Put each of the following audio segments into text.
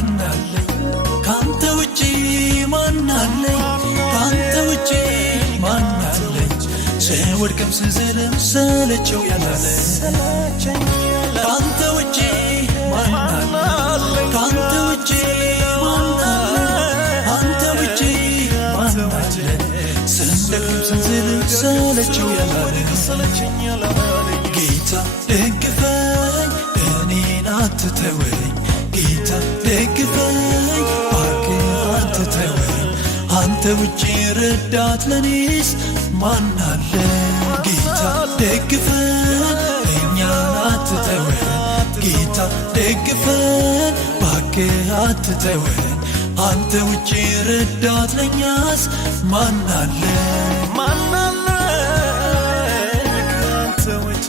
ማናለኝ ካንተ ውጪ ማናለኝ ካንተ ውጪ ማናለኝ ስወድቅም ስዝልም ሰለቸው ያላለኝ ካንተ ውጪ ማናለኝ ካንተ ውጪ ማናለኝ ካንተ ውጪ ማናለኝ ስንደክም ስንዝልም ሰለቸው ያላለኝ ጌታ ደግፈኝ እኔን አትተወኝ ጌታ ደግፈኝ እባክህ አትተወኝ አንተ ውጪ ረዳት ለኔስ ማን አለ ጌታ ደግፈኝ እኛን አትተወኝ ጌታ ደግፈኝ እባክህ አትተወኝ አንተ ውጪ ረዳት ለኛስ ማን አለ ካንተ ውጪ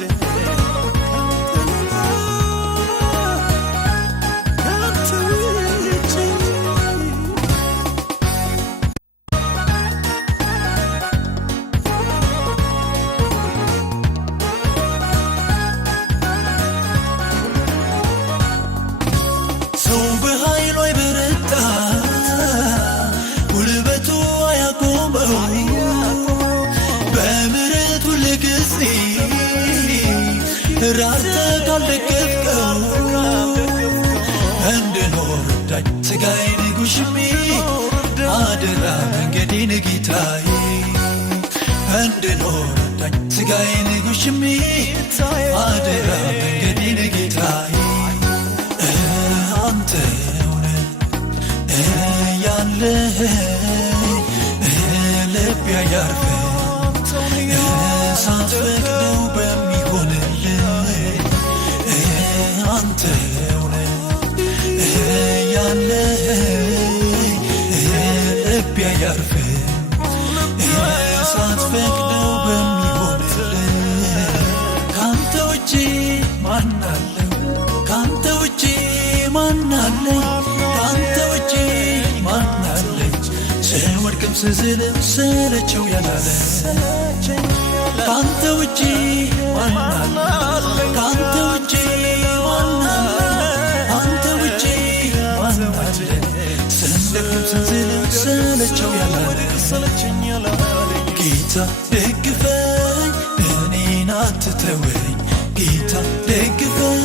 ራስህ ካልደገፍከው እንድኖር እርዳኝ ሥጋዬን ጉሽሜ አደራ መንገዴን ጌታዬ እንድኖር እርዳኝ ሥጋዬን ጉሽሜ አደራ መንገዴን ጌታዬ አንተው ነህ ያለኸኝ ልቤ አያርፍም ሳትፈቅደው አንተው ነህ ያለኸኝ ልቤ አያርፍም ሳትፈቅደው በሚሆንልህ ካንተ ውጪ ማን አለኝ ካንተ ውጪ ማን አለኝ ካንተ ውጪ ማን አለኝ ስወድቅም ስዝልም ሰለቸው ያላለኝ ካንተ ውጪ ማን አለኝ ካንተ ውጪ ስንደክም ስንዝልም ሰለቸው ያላለኝ ጌታ ደግፈኝ እኔን አትተወኝ ጌታ ደግፈኝ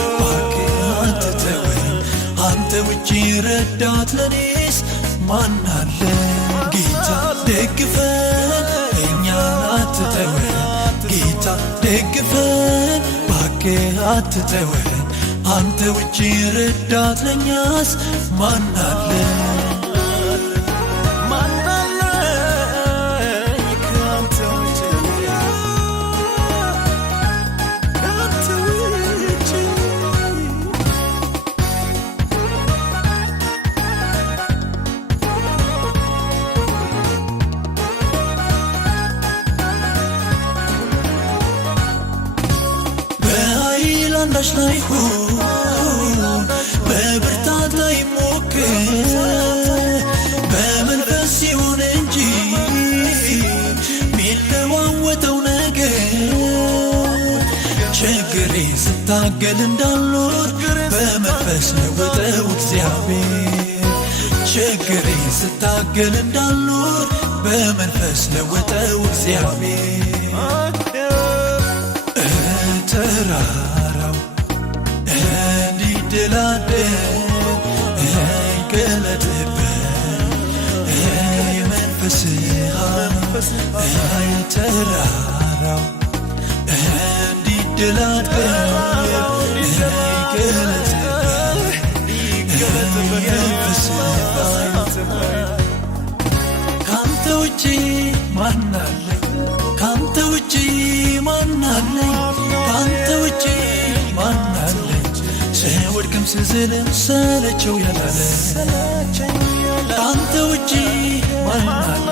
እባክህ አትተወኝ አንተ ውጪ ረዳት ለኔስ ማን አለ ጌታ ደግፈኝ እኛን አትተወኝ ጌታ ደግፈኝ እባክህ አትተወኝ አንተ ውጪ ረዳት ለኛስ ማን አለ ካንተ ውጪ ካንተ ውጪ በኃይል አንዳች ላይ በብርታት ላይ ሞክር በመንፈስ ሲሆን እንጂ ሚለዋወጠው ነገር ችግሬን ስታገል እንዳልኖር በመንፈስ ለውጠው እግዚአብሔር ችግሬን ስታገል እንዳልኖር በመንፈስ ለውጠው እግዚአብሔር ተራራው እንዲደላደል ገለጥበት የመንፈስህ ተራራው እንዲደላደል ገለጥበት የመንፈስህ ካንተ ውጪ ማን አለኝ ካንተ ውጪ ማን አለኝ ካንተ ውጪ ማን አለኝ ስወድቅም ስዝልም ሰለቸው ያላለኝ ካንተ ውጪ ማን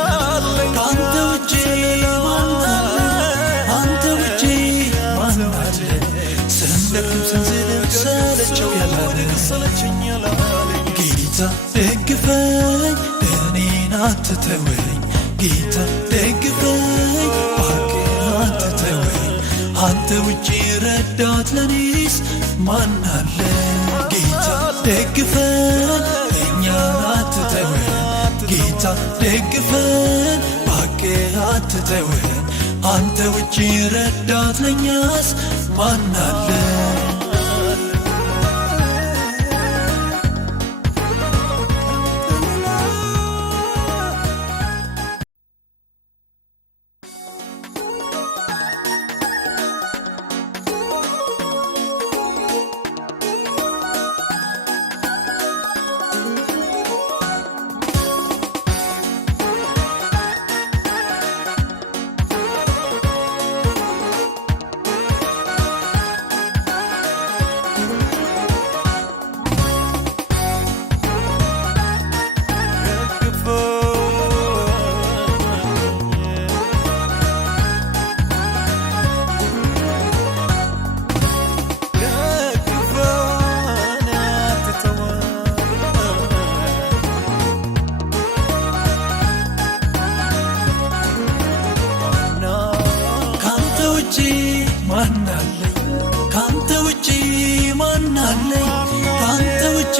አለኝ ካንተ ውጪ ማን አለኝ ካንተ ውጪ ማን አለኝ ስንደክም ስንዝልም ሰለቸው ያላለኝ ጌታ ደግፈኝ እኔን አትተወኝ ጌታ ደግፈኝ እባክህ አትተወኝ አንተ ውጪ ረዳት ለኔስ ማን አለ ጌታ ደግፈን እኛን አትተወን ጌታ ደግፈን ባክህ አትተወን አንተ ውጪ ረዳት ለኛስ ማን አለ ካንተ ውጪ ማን አለኝ ካንተ ውጪ